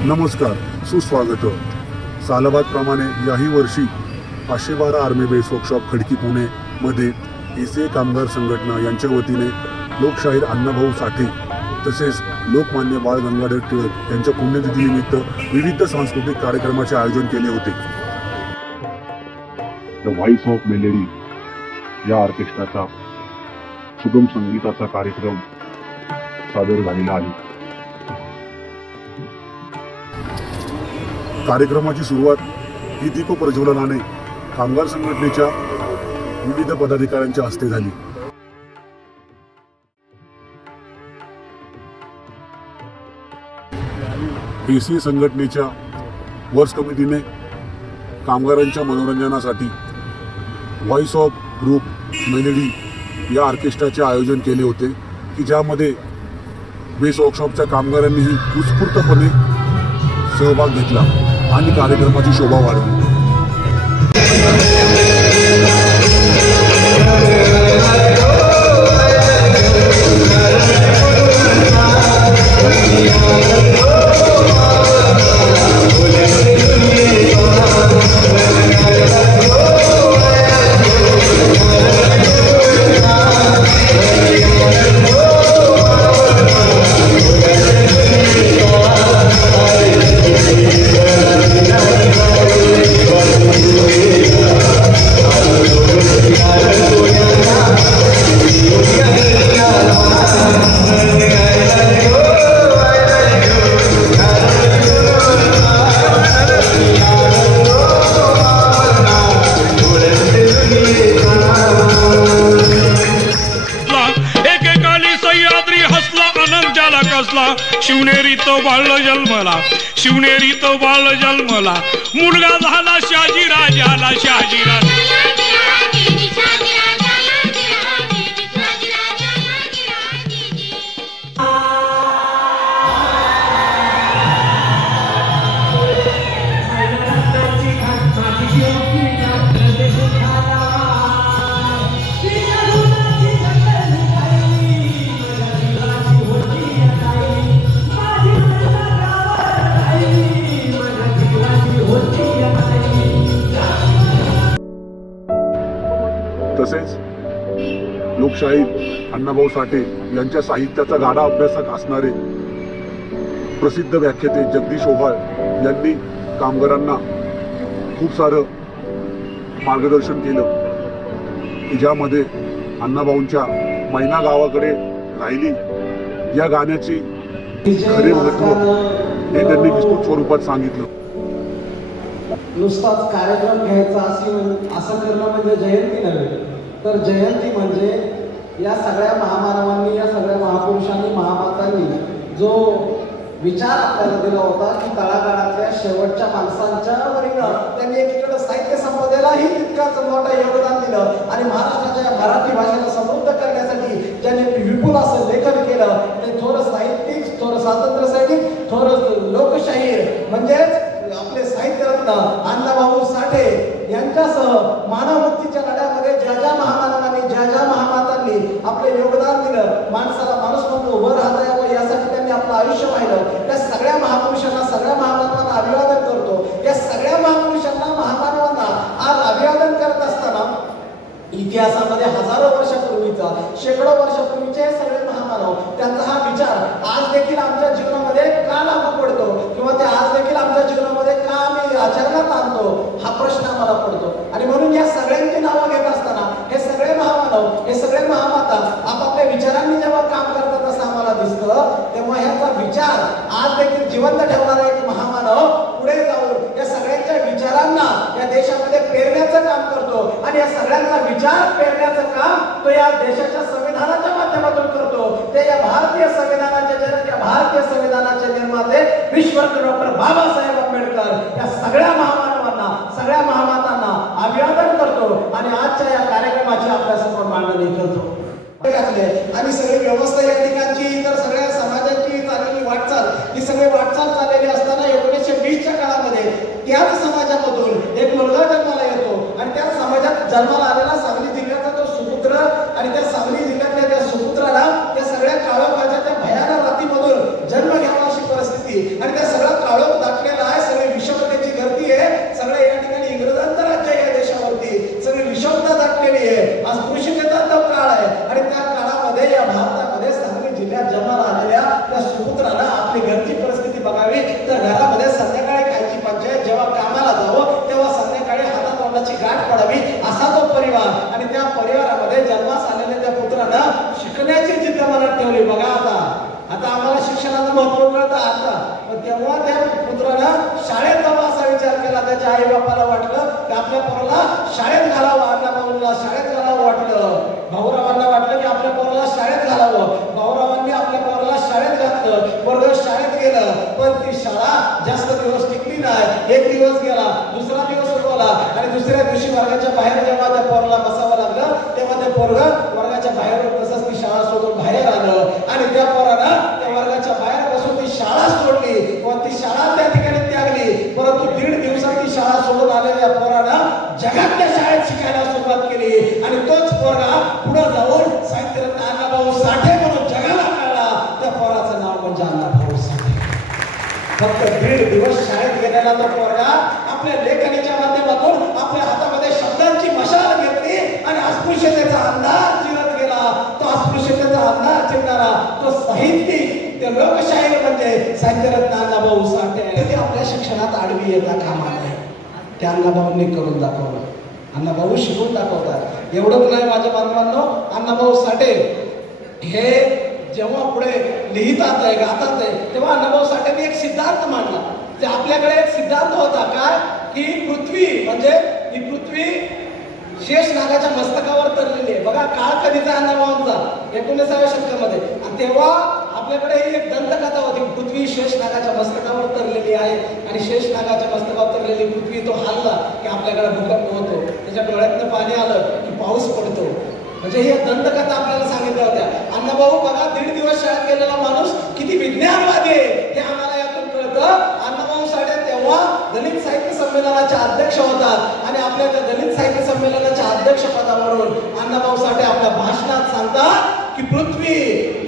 नमस्कार, सुस्वागत। सालाबादप्रमाणे याही वर्षी 512 army base workshop Khadki Pune मध्ये एसीए कामगार संघटना यांच्या वतीने लोकशाहीर अण्णाभाऊ साठे तसेच लोकमान्य बाळ गंगाधर टिळक यांच्या पुण्यतिथीनिमित्त विविध सांस्कृतिक कार्यक्रमाचे आयोजन केले होते। द व्हॉइस ऑफ मेलेडी या ऑर्केस्ट्राचा सुगम संगीताचा कार्यक्रम सादर झालेला आहे। कार्यक्रमाची सुरुवात ही दीप प्रज्वलनाने कामगार संघटनेच्या विविध पदाधिकाऱ्यांच्या हस्ते झाली। एसीए संघटनेच्या वर्क्स कमिटीने कामगारांच्या मनोरंजनासाठी व्हॉइस ऑफ ग्रुप मेलेडी या ऑर्केस्ट्राचे आयोजन केले होते की ज्यामध्ये बेस वर्कशॉपच्या कामगारांनीही उत्स्फूर्तपणे सहभाग घेतला आणि कार्यक्रमाची शोभा वाढवली। शिवनेरीत बाळ जन्मला मुलगा झाला शहाजी राजाला तसेच लोकशाहीर अण्णाभाऊ साठे यांच्या साहित्याचा गाढा अभ्यासक असणारे प्रसिद्ध व्याख्याते जगदीश ओव्हाळ यांनी कामगारांना खूप सारं मार्गदर्शन केलं, ज्यामध्ये अण्णाभाऊंच्या मैना गावाकडे राहिली या गाण्याचे खरे महत्त्व हे त्यांनी विस्तृत स्वरूपात सांगितलं। नुसताच कार्यक्रम घ्यायचा असं करणं म्हणजे जयंती नव्हे, तर जयंती म्हणजे या सगळ्या महामानवांनी, या सगळ्या महापुरुषांनी, महामातांनी जो विचार आपल्याला दिला होता की तळागाळातल्या शेवटच्या माणसांच्या वरीनं त्यांनी एकीकडे साहित्य संपदेलाही तितकाच मोठं योगदान दिलं आणि महाराष्ट्राच्या मराठी भाषेला समृद्ध करण्यासाठी ज्यांनी विपुल असं लेखन केलं ते थोर साहित्यिक, थोर स्वातंत्र्य सैनिक, थोर लोकशाहीर म्हणजेच आपले साहित्यरत्न अण्णाभाऊ साठे यांच्यासह मानवमुक्तीच्या लढ्यामध्ये ज्या ज्या महामानवांनी, ज्या ज्या महामातांनी आपले योगदान दिलं, माणसाला माणूस म्हणून वर राहता यावं यासाठी त्यांनी आपलं आयुष्य वाहिलं, त्या सगळ्या महापुरुषांना, सगळ्या महामानवांना अभिवादन करतो। या सगळ्या महापुरुषांना, महामानवांना आज अभिवादन करत असताना इतिहासामध्ये हजारो वर्षापूर्वीचा, शेकडो वर्षापूर्वीचे हे सगळे महामानव, त्यांचा हा विचार आज देखील आमच्या जीवनामध्ये का लागू पडतो किंवा ते आज देखील आमच्या जीवनामध्ये का आम्ही आचरणात आणतो हा प्रश्न आम्हाला पडतो। आणि म्हणून या सगळ्यांची नावं घेत असताना हे सगळे महामानव, हे सगळे महामाता आपापल्या विचारांनी जेव्हा काम करतात असं आम्हाला दिसतं, तेव्हा ह्याचा विचार आज देखील जिवंत ठेवणारा एक महामानव पुढे जाऊन या सगळ्यांच्या विचारांना या देशामध्ये पेरण्याचं काम करतो आणि या सगळ्यांचा विचार पेरण्याचं काम तो या देशाच्या संविधानाच्या माध्यमातून करतो। ते या भारतीय संविधानाचे जनक, या भारतीय संविधानाचे निर्माते विश्वरत्न डॉक्टर बाबासाहेब आंबेडकर या सगळ्या महामानवांना, सगळ्या महामातांना अभिवादन करतो आणि आजच्या या कार्यक्रमाची आपल्यासमोर मांडणी करतो। आणि सगळी व्यवस्था या ठिकाणची, तर सगळ्या समाजाची चाललेली वाटचाल, ही सगळी वाटचाल चाललेली असताना 1920च्या काळामध्ये त्याच समाजामधून एक मुलगा जन्माला येतो आणि त्या समाजात जन्माला आलेला सांगली जिल्ह्याचा तो सुपुत्र आणि त्या सांगली जिल्ह्यातल्या त्या सुपुत्राला त्या सगळ्या काळोखाच्या त्या भयानक रातीमधून जन्म घ्यावा अशी परिस्थिती आणि आपल्याकडे सगळं काळोख दाटलेलं आहे, सगळी विषमतेची गर्दी आहे, सगळं या ठिकाणी इंग्रजांचं राज्य आहे या देशावरती, सगळी विषमता दाटलेली आहे, अस्पृश्यतेचा तो काळ आहे. आणि त्या काळामध्ये या भारतामध्ये सांगली जिल्ह्यात जन्माला आलेल्या त्या सुपुत्रानं आपली घरची परिस्थिती बघावी तर घरामध्ये संध्याकाळी खायची पंचायत, जेव्हा कामाला जावं तेव्हा संध्याकाळी हातातोंडाची गाठ पडावी असा तो परिवार. आणि त्या परिवारामध्ये जन्मास आलेल्या त्या पुत्रानं शिकण्याची जिद्द मनात ठेवली. बघा आता आम्हाला शिक्षणाचं महत्व कळतं आता, पण तेव्हा त्या पुत्रानं शाळेत जावं असा विचार केला. त्याच्या आई बापाला वाटलं की आपल्या पोराला शाळेत घालावं, अण्णाभाऊला शाळेत घालावं वाटलं, भाऊरावांना वाटलं की आपल्या पोराला शाळेत घालावं, भाऊरावांनी आपल्या पोराला शाळेत घातलं, पोरग शाळेत गेलं. पण ती शाळा जास्त दिवस टिकली नाही. एक दिवस गेला, दुसरा दिवस उगवला आणि दुसऱ्या दिवशी वर्गाच्या बाहेर जेव्हा त्या पोराला बसावं लागलं तेव्हा ते पोरग वर्गाच्या बाहेर तसंच ती शाळा सोडून बाहेर आलं. आणि त्या पोरानं त्या वर्गाच्या बाहेर बसून ती शाळा सोडली व ती शाळा त्या ठिकाणी त्यागली. परंतु 1.5 दिवसात ती शाळा सोडून आलेल्या पोरानं जगातल्या शाळेत शिकायला सुरुवात केली. आणि तोच पोरगा पुढे जाऊन साहित्यरत्न अण्णाभाऊ साठे म्हणून जगाला कळला. त्या पोराचं नाव म्हणजे अण्णाभाऊ साठे. फक्त 1.5 दिवस शाळेत गेलेला तो पोरगा आपल्या लेखणीच्या माध्यमातून आपल्या हातामध्ये शब्दांची मशाल घेतली आणि अस्पृश्यतेचा अंधार चिरत गेला. तो अस्पृश्यतेचा अंधार चिरणारा तो साहित्यिक, ते लोकशाहीर म्हणजे साहित्यरत्न अण्णाभाऊ साठे. ते आपल्या शिक्षणात आडवी येता कामा नये. ते अण्णाभाऊंनी करून दाखवलं. अण्णाभाऊ शिकून दाखवतात. एवढंच नाही माझ्या बांधवांनो, अण्णाभाऊ साठे हे जेव्हा पुढे लिहितात आहे, गातात आहे, तेव्हा अण्णाभाऊ साठेंनी एक सिद्धांत मांडला. ते आपल्याकडे एक सिद्धांत होता काय की पृथ्वी म्हणजे ही पृथ्वी शेष नागाच्या मस्तकावर तरलेली आहे. बघा काळ कधीचा अण्णाभाऊंचा 19व्या शतकामध्ये. आणि तेव्हा आपल्याकडे ही एक दंतकथा होती. पृथ्वी शेष नागाच्या मस्तकावर तरलेली आहे आणि शेष नागाच्या मस्तकावर तरलेली पृथ्वी तो हलला की आपल्याकडे भूकंप होतो, त्याच्या डोळ्यातनं पाणी आलं की पाऊस पडतो. म्हणजे हे दंतकथा आपल्याला सांगितल्या होत्या. अण्णाभाऊ बघा 1.5 दिवस शाळेत गेलेला माणूस किती विज्ञानवादी आहे हे आम्हाला यातून कळतं. अण्णाभाऊ साठे तेव्हा दलित साहित्य संमेलनाचे अध्यक्ष होतात आणि आपल्या त्या दलित साहित्य संमेलनाच्या अध्यक्ष पदावरून अण्णाभाऊ साठे आपल्या भाषणात सांगतात की पृथ्वी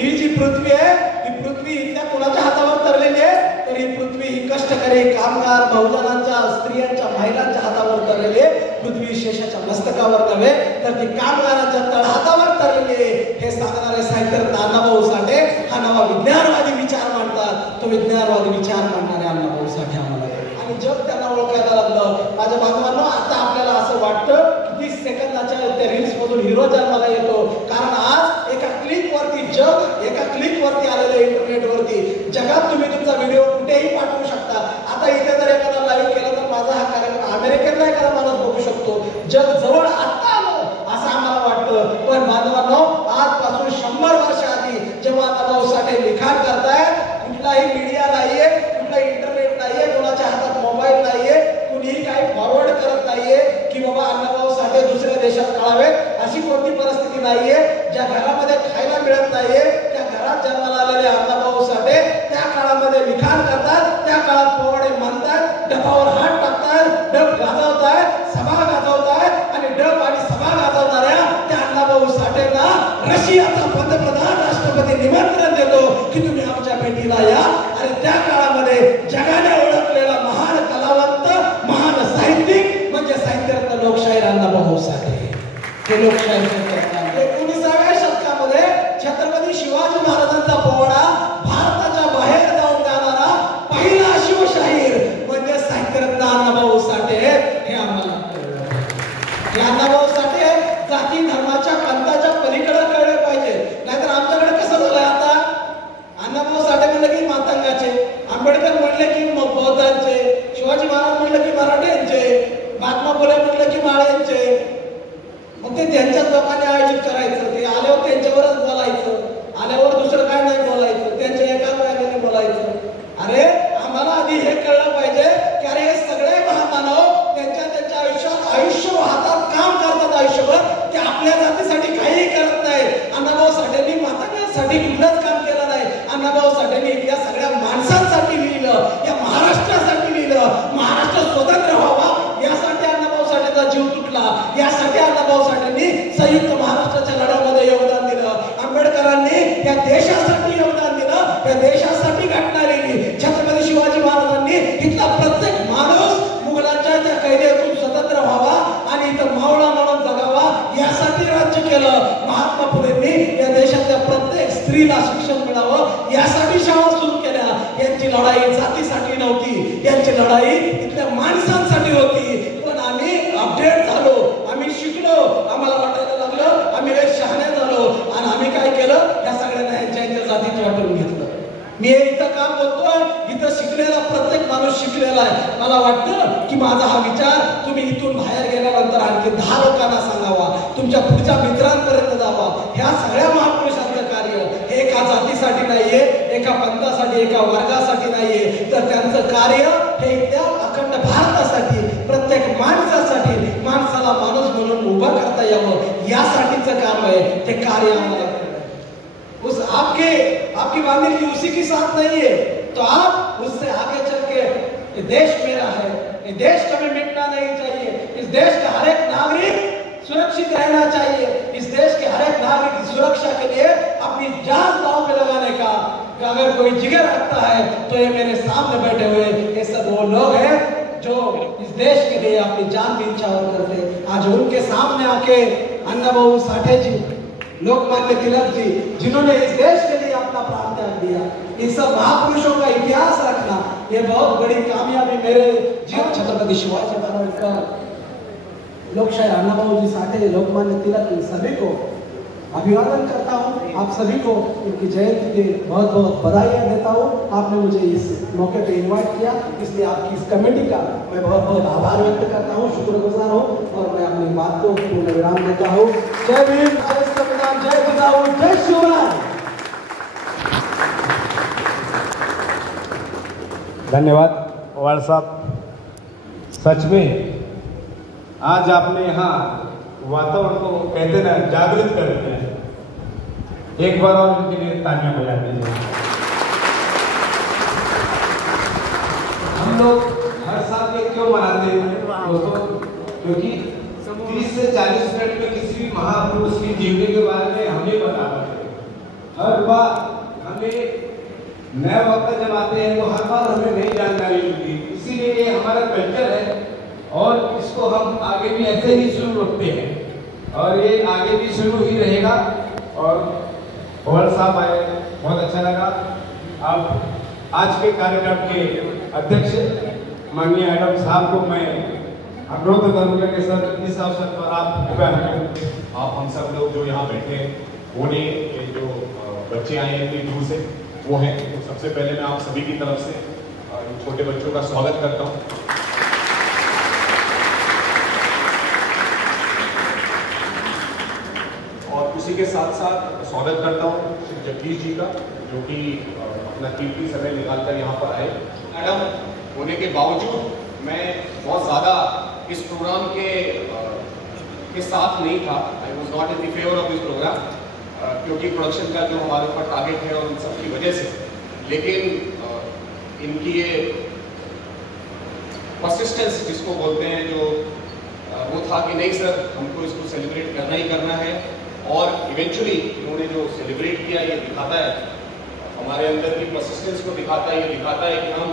ही जी पृथ्वी आहे ही पृथ्वी इथल्या कोणाच्या हातावर तरलेली आहे तर ही पृथ्वी ही कष्टकरी कामगार बहुजनांच्या स्त्रियांच्या महिलांच्या हातावर तरलेली आहे. पृथ्वी शेषाच्या मस्तकावर नव्हे तर ती कामगारांच्या तळहातावर तरलेली आहे. हे सांगणारे साहित्यरत्न अण्णाभाऊ साठे हा नवा विज्ञानवादी विचार मांडतात. तो विज्ञानवादी विचार मांडणारे अण्णाभाऊ साठे आम्हाला आणि जग त्यांना ओळखायला लागलं. माझ्या बांधवांनो आता आपल्याला असं वाटतं की 30 सेकंदाच्या त्या रील्स मधून हिरो जन्माला येतो. कारण आज एका क्लिकवरती जग एका क्लिकवरती आलेलं इंटरनेटवरती जगात तुम्ही तुमचा व्हिडिओ कुठेही पाठवू शकता. आता इथे जर एखादा लाईव्ह केला तर माझा हा कार्यक्रम अमेरिकेतला एखादा माणूस बघू शकतो. जग जवळ आता आलं असं आम्हाला वाटतं. पण बांधवांनो आजपासून 100 वर्ष आधी जेव्हा अण्णाभाऊ साठे लिखाण करतायत, कुठलाही मीडिया नाहीये, कुठलाही इंटरनेट नाहीये, कोणाच्या हातात मोबाईल नाहीये, कुणीही काही फॉरवर्ड करत नाहीये की बाबा अण्णाभाऊ साठे दुसऱ्या देशात कळावेत अशी कोणती परिस्थिती नाहीये. ज्या घरामध्ये खायला मिळत नाहीये त्या घरात जन्माला आलेले अण्णाभाऊ साठे त्या काळामध्ये लिखाण करतात. त्या काळात पोवाडे म्हणतात, डबावर हात टाकतात, डब गाजवतात, सभा गाजवतात आणि डब आणि सभा गाजवणाऱ्या त्या अण्णाभाऊ साठेंना रशियाचा पंतप्रधान राष्ट्रपती निमंत्रण देतो की तुम्ही आमच्या भेटीला या. आणि त्या काळामध्ये जगाने ओळखलेला महान कलावंत महान साहित्यिक म्हणजे साहित्यरत्न लोकशाहीर अण्णाभाऊ साठे. हे लोकशाहीर 19व्या शतकामध्ये छत्रपती शिवाजी महाराजांचा पोवाडा भारताच्या बाहेर जाऊन जाणारा पहिला शिवशाहीर म्हणजे साहित्यरत्न अण्णाभाऊ साठे हे आम्हाला कळलं. हे अण्णाभाऊ साठे जाती धर्माच्या पंथाच्या पलीकडे कळले पाहिजे. नाहीतर आमच्याकडे कसं झालंय आता अण्णाभाऊ साठे म्हणलं की मातंगाचे, आंबेडकर म्हणले की बौद्धांचे, शिवाजी महाराज म्हणलं की मराठ्यांचे, महात्मा फुले म्हणलं की माळ्यांचे. मग ते त्यांच्याच लोकांनी आयोजित करायचं, ते आल्यावर त्यांच्यावरच बोलायचं, आल्यावर दुसरं काय नाही बोलायचं, त्यांच्या एका वेळेने बोलायचं. अरे आम्हाला आधी हे कळलं पाहिजे की अरे हे सगळे महामानव त्यांच्या आयुष्य हातात काम करतात आयुष्यभर, ते आपल्या जातीसाठी काही करत नाही. अण्णाभाऊ साठेंनी मातंगांसाठी कुठलंच काम केलं नाही. अण्णाभाऊ साठेंनी या सगळ्या माणसांसाठी लिहिलं, या महाराष्ट्रासाठी लिहिलं. महाराष्ट्र स्वतंत्र व्हावा यासाठी अण्णाभाऊ साठेंचा जीव तुटला. यासाठी अण्णाभाऊ साठेंनी संयुक्त महाराष्ट्राच्या लढ्यामध्ये योगदान दिलं. आंबेडकरांनी या देशासाठी केलं. महात्मा फुलेंनी या देशातल्या प्रत्येक स्त्रीला शिक्षण मिळावं यासाठी शाळा सुरू केल्या. यांची लढाई जातीसाठी नव्हती, यांची लढाई इथल्या माणसांसाठी होती. पण आम्ही अपडेट झालो, आम्ही शिकलो, आम्हाला वाटायला लागलं आम्ही लय शहाणे झालो आणि आम्ही काय केलं, या सगळ्यांना यांच्या जातीत वाटून घेतलं. मी इथं का बोलतोय, इथं शिकलेला प्रत्येक माणूस शिकलेला आहे. मला वाटतं की माझा हा विचार तुम्ही इथून बाहेर गेल्यानंतर आणखी 10 लोकांना सांगावा, तुमच्या पुढच्या मित्रांपर्यंत जावा. ह्या सगळ्या महापुरुषांचं कार्य हे एका जातीसाठी नाहीये, एका पंथासाठी, एका वर्गासाठी नाहीये, तर त्यांचं कार्य हे त्या अखंड भारतासाठी, प्रत्येक माणसासाठी, माणसाला माणूस म्हणून उभं करता यावं यासाठीचं काम आहे. ते कार्य आम्हाला उस आपकी बांधिल उसी की साथ नहीं है, तो आप उससे आगे चल के ये देश मेरा है, ये देश कभी मिटना नहीं चाहिए, इस देश का हर एक नागरिक सुरक्षित रहना चाहिए. इस देश के हर एक नागरिक की सुरक्षा के लिए अपनी जान दांव पे लगाने का अगर कोई जिगर रखता है तो ये मेरे सामने बैठे हुए ये सब वो लोग हैं जो इस देश के लिए अपनी जान भी न्यौछावर करते. आज उनके सामने आके अण्णाभाऊ साठे जी, लोकमान्य तिलक जी, जिन्होंने इस देश के लिए अपना प्राण त्याग दिया, इन सब महापुरुषों का इतिहास रखना ये बहुत बड़ी कामयाबी मेरे जीवन. छत्रपति शिवाजी महाराज का, लोकशाहीर अण्णाभाऊ जी साठे, लोकमान्य तिलक, इन सभी को अभिवादन करता हूँ. आप सभी को इनकी जयंती की बहुत बहुत बधाइयाँ देता हूँ. आपने मुझे इस मौके पे इनवाइट किया, इसलिए आपकी इस कमेटी का मैं बहुत बहुत आभार व्यक्त करता हूँ, शुक्रगुजार हूँ और मैं अपनी बात को पूर्ण विराम देता हूँ. जय भीम, जय संविधान, जय जिजाऊ, जय शिवराय. धन्यवाद पवार साहब. सच में आज आपने यहाँ वातावरण को कहते ना जागृत कर दिया है. एक बार और इनके लिए तालियां बजा दीजिए. हम लोग हर साल ये क्यों मनाते हैं दोस्तों? क्योंकि 30 से 40 मिनट में किसी भी महापुरुष की जीवनी के बारे में हमें पता है. हर बार हमें नए वक्त जब आते हैं तो हर बार हमें नई जानकारी मिलती है. इसीलिए ये हमारा कल्चर है और इसको हम आगे भी ऐसे ही शुरू रखते हैं और ये आगे भी शुरू ही रहेगा. और पवार साहब आए, बहुत अच्छा लगा. अब आज के कार्यक्रम के अध्यक्ष माननीय एडम साहब को मैं अनुरोध करूंगा कि सर इस अवसर पर आप हम सब लोग जो यहाँ बैठे हैं वो ने ये जो बच्चे आए हैं इतनी दूर से वो हैं. तो सबसे पहले मैं आप सभी की तरफ से छोटे बच्चों का स्वागत करता हूँ. और उसी के साथ साथ स्वागत करता हूँ श्री जगदीश जी का, जो कि अपना कीमती समय निकालकर यहाँ पर आए. मैडम होने के बावजूद मैं बहुत ज़्यादा इस प्रोग्राम के साथ नहीं था. I was not in the favour of this programme, क्योंकि प्रोडक्शन का जो हमारे ऊपर टारगेट है और उन सब की वजह से. लेकिन इनकी ये परसिस्टेंस जिसको बोलते हैं, जो वो था कि नहीं सर हमको इसको सेलिब्रेट करना ही करना है. और इवेंचुअली इन्होंने जो सेलिब्रेट किया ये दिखाता है, हमारे अंदर की परसिस्टेंस को दिखाता है. ये दिखाता है कि हम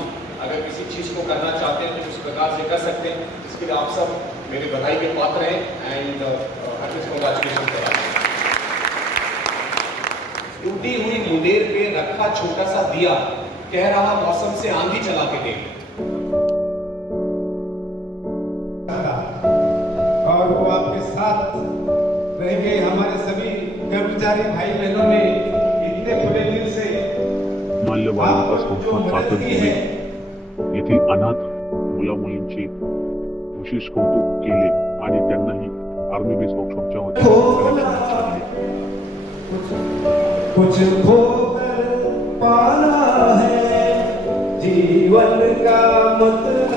अगर किसी चीज़ को करना चाहते हैं तो किस प्रकार से कर सकते हैं. इसके लिए आप सब मेरे बधाई के पात्र हैं एंड हार्टिस्ट कांग्रेचुलेशन करा. टूटी हुई मुंडेर पे रखा छोटा सा दिया, कह रहा मौसम से आंधी चला के देख. और वो आपके साथ रहेंगे. हमारे सभी कर्मचारी भाई बहनों ने इतने खुले दिल से माल्यवान संस्थान पातळीने येथील अनाथ मुला मुलींचे विशेष कौतुक केले आणि त्यांनाही आर्मी बेस वर्कशॉपच्या वतीने कुछ खोकर पाना है जीवन का मतलब,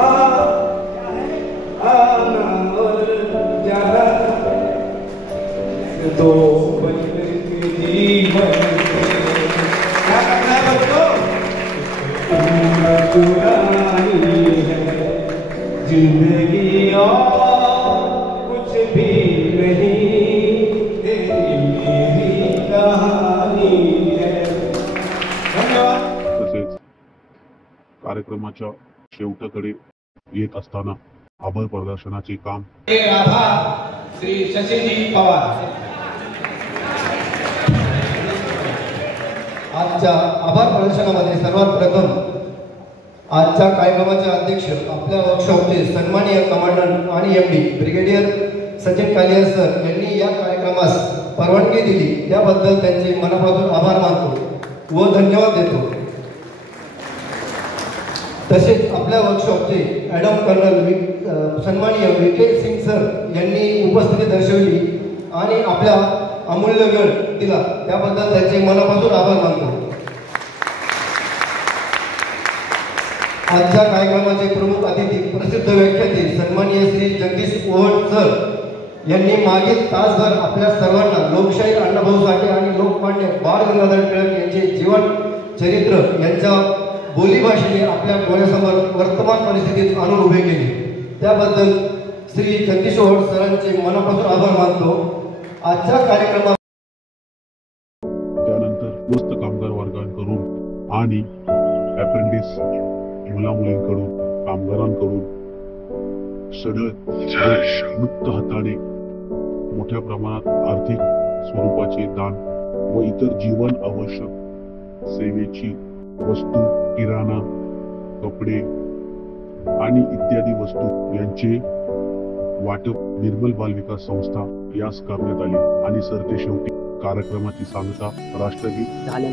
आना और जाना दो जीवन क्या करना है बच्चों? पुरानी है जिंदगी और कुछ भी नहीं, तेरी मेरी कहानी है. धन्यवाद. तसेच कार्यक्रमाच्या शेवटाकडे येत असताना आभार प्रदर्शनाचे काम राधा श्री शशीजी पवार। आजच्या आभार प्रदर्शनामध्ये सर्वात प्रथम आजच्या कार्यक्रमाचे अध्यक्ष आपल्या वर्कशॉपचे सन्माननीय कमांडंट आणि MD brigadier Sachin Kalia sir यांनी या कार्यक्रमास परवानगी दिली, त्याबद्दल त्यांचे मनापासून आभार मानतो व धन्यवाद देतो। तसेच आपल्या वर्कशॉपचे ॲडम कर्नल सन्माननीय विकेट सिंग सर यांनी उपस्थिती दर्शवली आणि आपला अमूल्य वेळ दिला, त्याबद्दल त्यांचे मनापासून आभार मानतो। आजच्या कार्यक्रमाचे प्रमुख अतिथी प्रसिद्ध व्याख्याते सन्माननीय श्री जगदीश ओहट सर यांनी मागील तासभर आपल्या सर्वांना लोकशाहीर अण्णाभाऊ साठे आणि लोकमान्य बाळ गंगाधर टिळक यांचे जीवन चरित्र यांच्या बोलीभाषेने आपल्या डोळ्यासमोर वर्तमान परिस्थितीत आणून उभे केले, त्याबद्दल श्री जगदीश ओहट सरांचे मनापासून आभार मानतो। आजच्या कार्यक्रमात त्यानंतर मस्त कामगार वर्गांकडून आणि अप्रेंटिस मुलामुलींकडून कामगारांकडून सडळ मुक्त हाताने मोठ्या प्रमाणात आर्थिक स्वरूपाचे दान व इतर जीवन आवश्यक सेवेची वस्तू, किराणा, कपडे आणि इत्यादी वस्तू यांचे वाटप निर्मल बाल विकास संस्था यास करण्यात आले आणि सरते शेवटी कार्यक्रमाची सांगता राष्ट्रगीत झाल्या।